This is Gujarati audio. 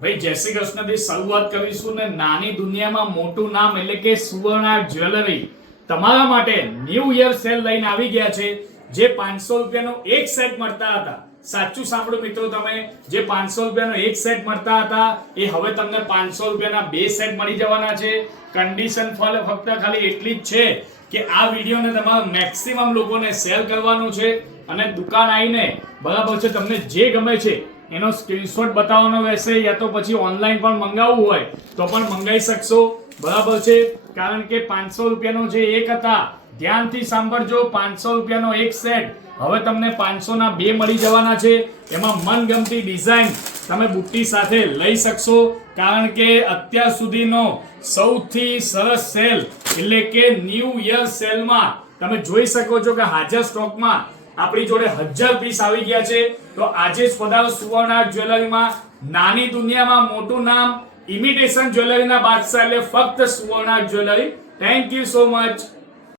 ભાઈ જય શ્રી કૃષ્ણથી શરૂઆત કરીશું ને નાની દુનિયામાં મોટું નામ એટલે કે સુવર્ણ જ્વેલરી તમારા માટે ન્યૂ યર સેલ લઈને આવી ગયા છે. જે 500 રૂપિયાનો એક સેટ મળતા હતા, સાચું સાંભળો મિત્રો તમે, જે 500 રૂપિયાનો એક સેટ મળતા હતા એ હવે તમને 500 રૂપિયાના બે સેટ મળી જવાના છે. કન્ડિશન ફક્ત ખાલી એટલી જ છે કે આ વિડીયોને તમારે મેક્સિમમ લોકોને શેર કરવાનું છે અને દુકાન આવીને બરાબર છે તમને જે ગમે છે એનો સ્ક્રીનશોટ બતાવવાનો રહેશે, યા તો પછી ઓનલાઈન પણ મંગાવવું હોય તો પણ મંગાવી શકશો. બરાબર છે, કારણ કે 500 રૂપિયાનો જે એક હતા, ધ્યાનથી સાંભળજો, 500 રૂપિયાનો એક સેટ હવે તમને 500 ના બે મળી જવાના છે. એમાં મનગમતી ડિઝાઇન તમે બુટ્ટી સાથે લઈ શકશો, કારણ કે અત્યાર સુધીનો સૌથી સરસ સેલ એટલે કે ન્યૂ યર સેલમાં તમે જોઈ શકો છો કે હાજર સ્ટોકમાં આપણી જોડે 1000 પીસ આવી ગયા છે. તો આજે જ પધારો સુવર્ણ જ્વેલરીમાં. નાની દુનિયામાં મોટું નામ, ઇમિટેશન જ્વેલરીના બાદશાહ એટલે ફક્ત સુવર્ણ jewellery. Thank you so much.